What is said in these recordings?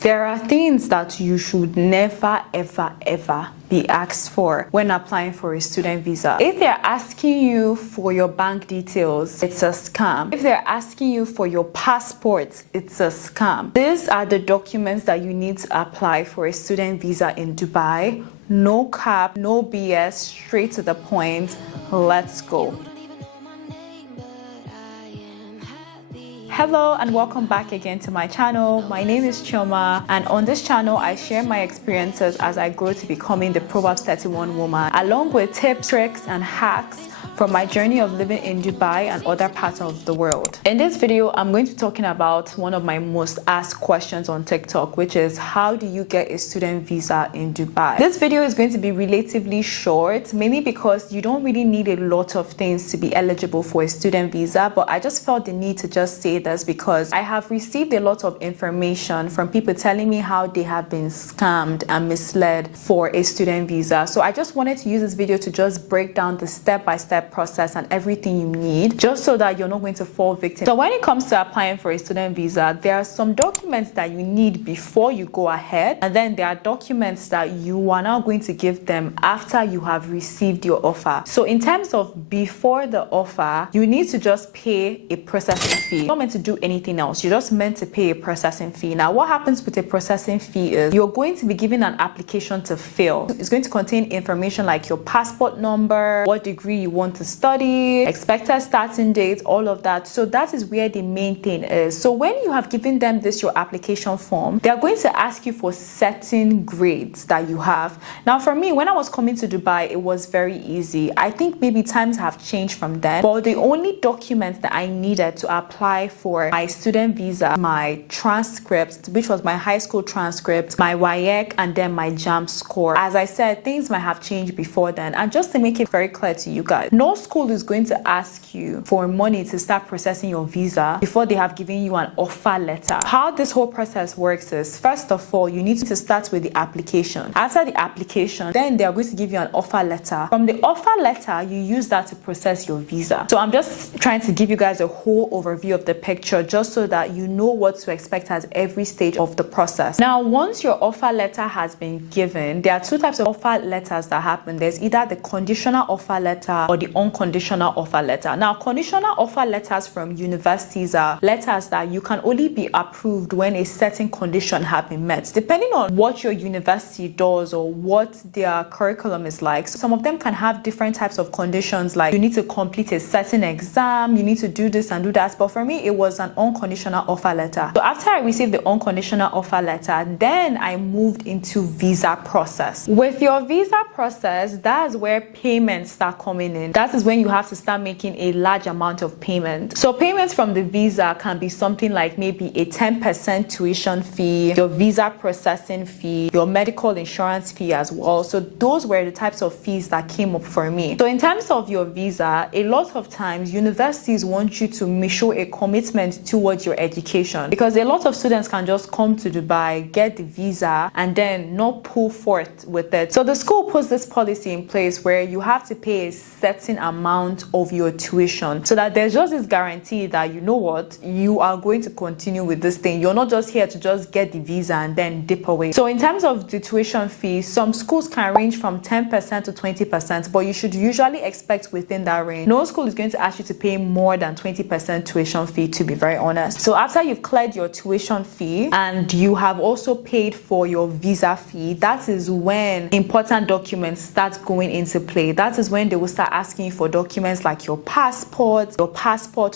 There are things that you should never ever be asked for when applying for a student visa. If they're asking you for your bank details, it's a scam. If they're asking you for your passport, it's a scam. These are the documents that you need to apply for a student visa in Dubai. No cap, no BS, straight to the point. Let's go. Hello and welcome back again to my channel. My name is CHIOMA, and on this channel I share my experiences as I grow to becoming the Proverbs 31 woman, along with tips, tricks and hacks from my journey of living in Dubai and other parts of the world. In this video, I'm going to be talking about one of my most asked questions on TikTok, which is how do you get a student visa in Dubai? This video is going to be relatively short, mainly because you don't really need a lot of things to be eligible for a student visa, but I just felt the need to just say this because I have received a lot of information from people telling me how they have been scammed and misled for a student visa. So I just wanted to use this video to just break down the step-by-step process and everything you need, just so that you're not going to fall victim. So when it comes to applying for a student visa, there are some documents that you need before you go ahead, and then there are documents that you are now going to give them after you have received your offer. So in terms of before the offer, you need to just pay a processing fee. You're not meant to do anything else. You're just meant to pay a processing fee. Now what happens with a processing fee is you're going to be given an application to fill. It's going to contain information like your passport number, what degree you want to study, expected starting date, all of that. So that is where the main thing is. So when you have given them your application form, they are going to ask you for certain grades that you have. Now for me, when I was coming to Dubai, it was very easy. I think maybe times have changed from then, but the only documents that I needed to apply for my student visa, my transcript, which was my high school transcript, my WAEC, and then my JAM score. As I said, things might have changed before then, and just to make it very clear to you guys, no school is going to ask you for money to start processing your visa before they have given you an offer letter. How this whole process works is, first of all, you need to start with the application. After the application, then they are going to give you an offer letter. From the offer letter, you use that to process your visa. So I'm just trying to give you guys a whole overview of the picture, just so that you know what to expect at every stage of the process. Now, once your offer letter has been given, there are two types of offer letters that happen. There's either the conditional offer letter or the unconditional offer letter. Now, conditional offer letters from universities are letters that you can only be approved when a certain condition have been met. Depending on what your university does or what their curriculum is like, some of them can have different types of conditions, like you need to complete a certain exam, you need to do this and do that. But for me, it was an unconditional offer letter. So after I received the unconditional offer letter, then I moved into visa process. With your visa process, that's where payments start coming in. That is when you have to start making a large amount of payment. So payments from the visa can be something like maybe a 10% tuition fee, your visa processing fee, your medical insurance fee as well. So those were the types of fees that came up for me. So in terms of your visa, a lot of times universities want you to show a commitment towards your education, because a lot of students can just come to Dubai, get the visa, and then not pull forth with it. So the school puts this policy in place where you have to pay a certain amount of your tuition, so that there's just this guarantee that, you know what, you are going to continue with this thing. You're not just here to just get the visa and then dip away. So in terms of the tuition fees, some schools can range from 10% to 20%, but you should usually expect within that range. No school is going to ask you to pay more than 20% tuition fee, to be very honest. So after you've cleared your tuition fee and you have also paid for your visa fee, that is when important documents start going into play. That is when they will start asking you for documents like your passport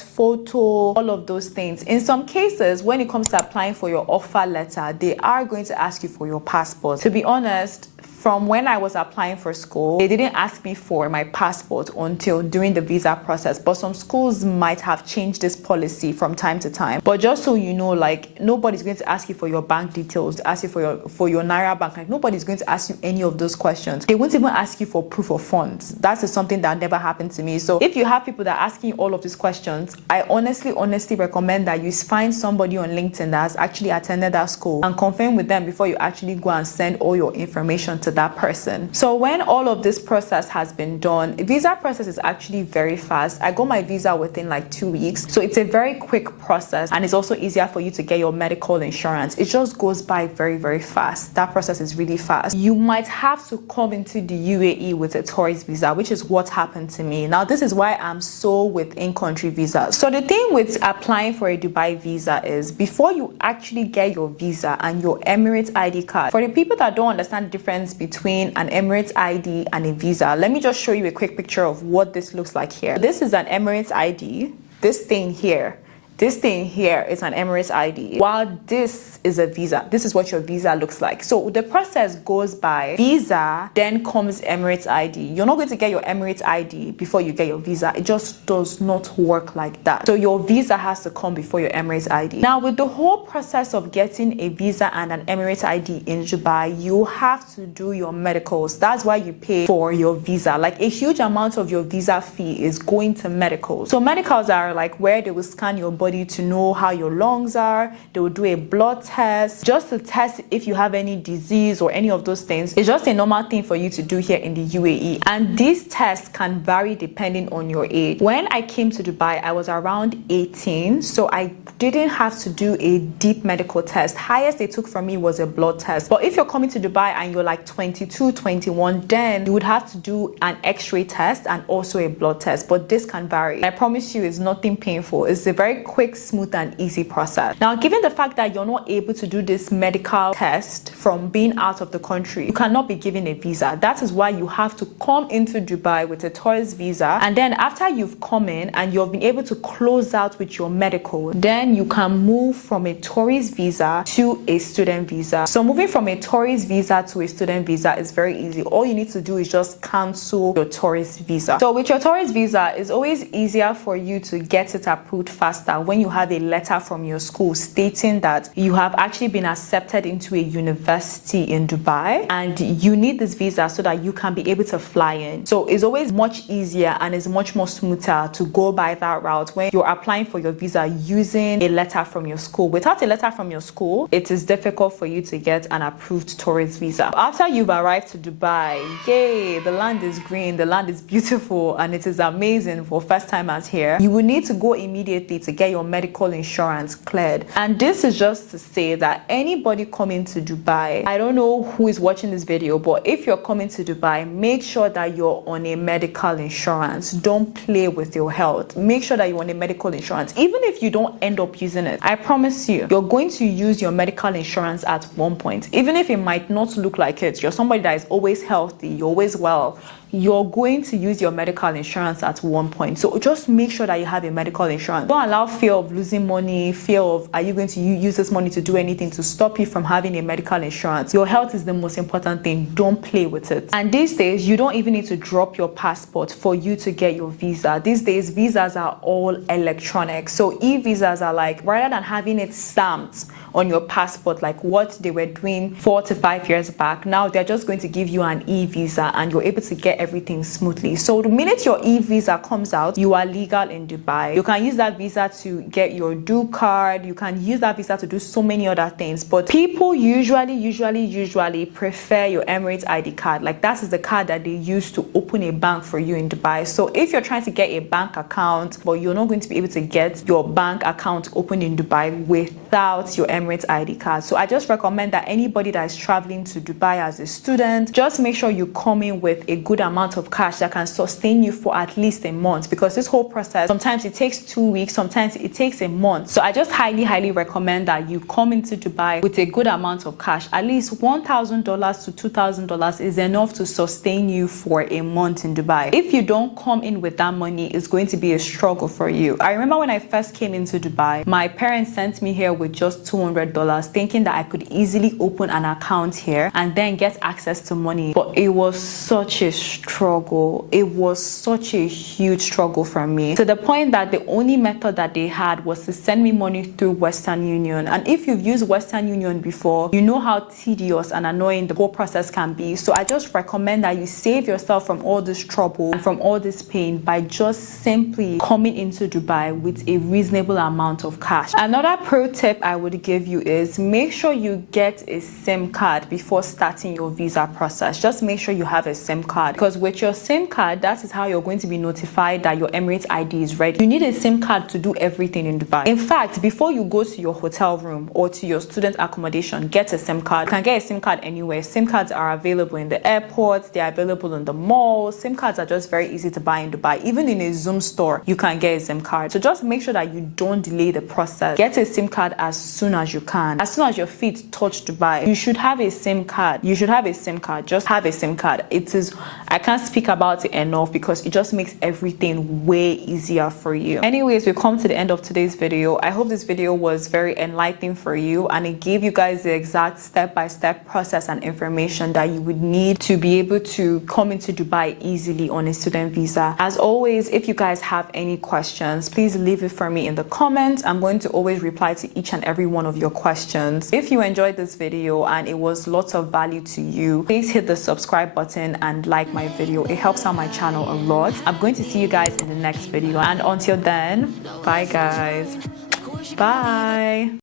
photo, all of those things. In some cases, when it comes to applying for your offer letter, they are going to ask you for your passport. To be honest, from when I was applying for school, they didn't ask me for my passport until during the visa process. But some schools might have changed this policy from time to time. But just so you know, like, nobody's going to ask you for your bank details, ask you for your Naira bank. Like, nobody's going to ask you any of those questions. They won't even ask you for proof of funds. That is something that never happened to me. So if you have people that are asking you all of these questions, I honestly recommend that you find somebody on LinkedIn that has actually attended that school and confirm with them before you actually go and send all your information to that person. So when all of this process has been done, visa process is actually very fast. I got my visa within like 2 weeks. So it's a very quick process, and it's also easier for you to get your medical insurance. It just goes by very, very fast. That process is really fast. You might have to come into the UAE with a tourist visa, which is what happened to me. Now, this is why I'm so with in-country visas. So the thing with applying for a Dubai visa is before you actually get your visa and your Emirates ID card, for the people that don't understand the difference between an Emirates ID and a visa, let me just show you a quick picture of what this looks like here. This is an Emirates ID. This thing here is an Emirates ID, while this is a visa. This is what your visa looks like. So the process goes by visa, then comes Emirates ID. You're not going to get your Emirates ID before you get your visa. It just does not work like that. So your visa has to come before your Emirates ID. Now, with the whole process of getting a visa and an Emirates ID in Dubai, you have to do your medicals. That's why you pay for your visa. Like a huge amount of your visa fee is going to medicals. So medicals are like where they will scan your body to know how your lungs are. They will do a blood test just to test if you have any disease or any of those things. It's just a normal thing for you to do here in the UAE, and these tests can vary depending on your age. When I came to Dubai, I was around 18, so I didn't have to do a deep medical test. Highest they took from me was a blood test. But if you're coming to Dubai and you're like 22, 21, then you would have to do an x-ray test and also a blood test. But this can vary. I promise you, it's nothing painful. It's a very quick, smooth and easy process. Now, given the fact that you're not able to do this medical test from being out of the country, you cannot be given a visa. That is why you have to come into Dubai with a tourist visa, and then after you've come in and you've been able to close out with your medical, then you can move from a tourist visa to a student visa. So moving from a tourist visa to a student visa is very easy. All you need to do is just cancel your tourist visa. So with your tourist visa, it's always easier for you to get it approved faster when you have a letter from your school stating that you have actually been accepted into a university in Dubai, and you need this visa so that you can be able to fly in. So it's always much easier and it's much more smoother to go by that route when you're applying for your visa using a letter from your school. Without a letter from your school, it is difficult for you to get an approved tourist visa. After you've arrived to Dubai, yay, the land is green, the land is beautiful, and it is amazing for first timers here. You will need to go immediately to get your medical insurance cleared. And this is just to say that anybody coming to Dubai, I don't know who is watching this video, but if you're coming to Dubai, make sure that you're on a medical insurance. Don't play with your health. Make sure that you're on a medical insurance. Even if you don't end up using it, I promise you're going to use your medical insurance at one point. Even if it might not look like it, you're somebody that is always healthy, you're always well, you're going to use your medical insurance at one point. So just make sure that you have a medical insurance. Don't allow fear of losing money, fear of are you going to use this money to do anything to stop you from having a medical insurance. Your health is the most important thing. Don't play with it. And these days, you don't even need to drop your passport for you to get your visa. These days, visas are all electronic. So e-visas are like, rather than having it stamped on your passport like what they were doing 4 to 5 years back, now they're just going to give you an e-visa and you're able to get everything smoothly. So the minute your e-visa comes out, you are legal in Dubai. You can use that visa to get your DO card. You can use that visa to do so many other things. But people usually prefer your Emirates ID card. Like that is the card that they use to open a bank for you in Dubai. So if you're trying to get a bank account, but you're not going to be able to get your bank account opened in Dubai without your Emirates ID card. So I just recommend that anybody that is traveling to Dubai as a student, just make sure you come in with a good amount of cash that can sustain you for at least a month, because this whole process, sometimes it takes 2 weeks, sometimes it takes a month. So I just highly recommend that you come into Dubai with a good amount of cash. At least $1,000 to $2,000 is enough to sustain you for a month in Dubai. If you don't come in with that money, it's going to be a struggle for you. I remember when I first came into Dubai, my parents sent me here with just $200, thinking that I could easily open an account here and then get access to money. But it was such a struggle. It was such a huge struggle for me, to the point that the only method that they had was to send me money through Western Union. And if you've used Western Union before, you know how tedious and annoying the whole process can be. So I just recommend that you save yourself from all this trouble and from all this pain by just simply coming into Dubai with a reasonable amount of cash. Another pro tip I would give give you is make sure you get a SIM card before starting your visa process. Just make sure you have a SIM card, because with your SIM card, that is how you're going to be notified that your Emirates ID is ready. You need a SIM card to do everything in Dubai. In fact, before you go to your hotel room or to your student accommodation, get a SIM card. You can get a SIM card anywhere. SIM cards are available in the airports, they're available in the malls. SIM cards are just very easy to buy in Dubai. Even in a Zoom store, you can get a SIM card. So just make sure that you don't delay the process. Get a SIM card as soon as you can. As soon as your feet touch Dubai, you should have a SIM card. You should have a SIM card. Just have a SIM card. I can't speak about it enough because it just makes everything way easier for you. Anyways, we've come to the end of today's video. I hope this video was very enlightening for you and it gave you guys the exact step-by-step process and information that you would need to be able to come into Dubai easily on a student visa. As always, if you guys have any questions, please leave it for me in the comments. I'm going to always reply to each and every one of your questions. If you enjoyed this video and it was lots of value to you, please hit the subscribe button and like my video. It helps out my channel a lot. I'm going to see you guys in the next video, and until then, bye guys. Bye.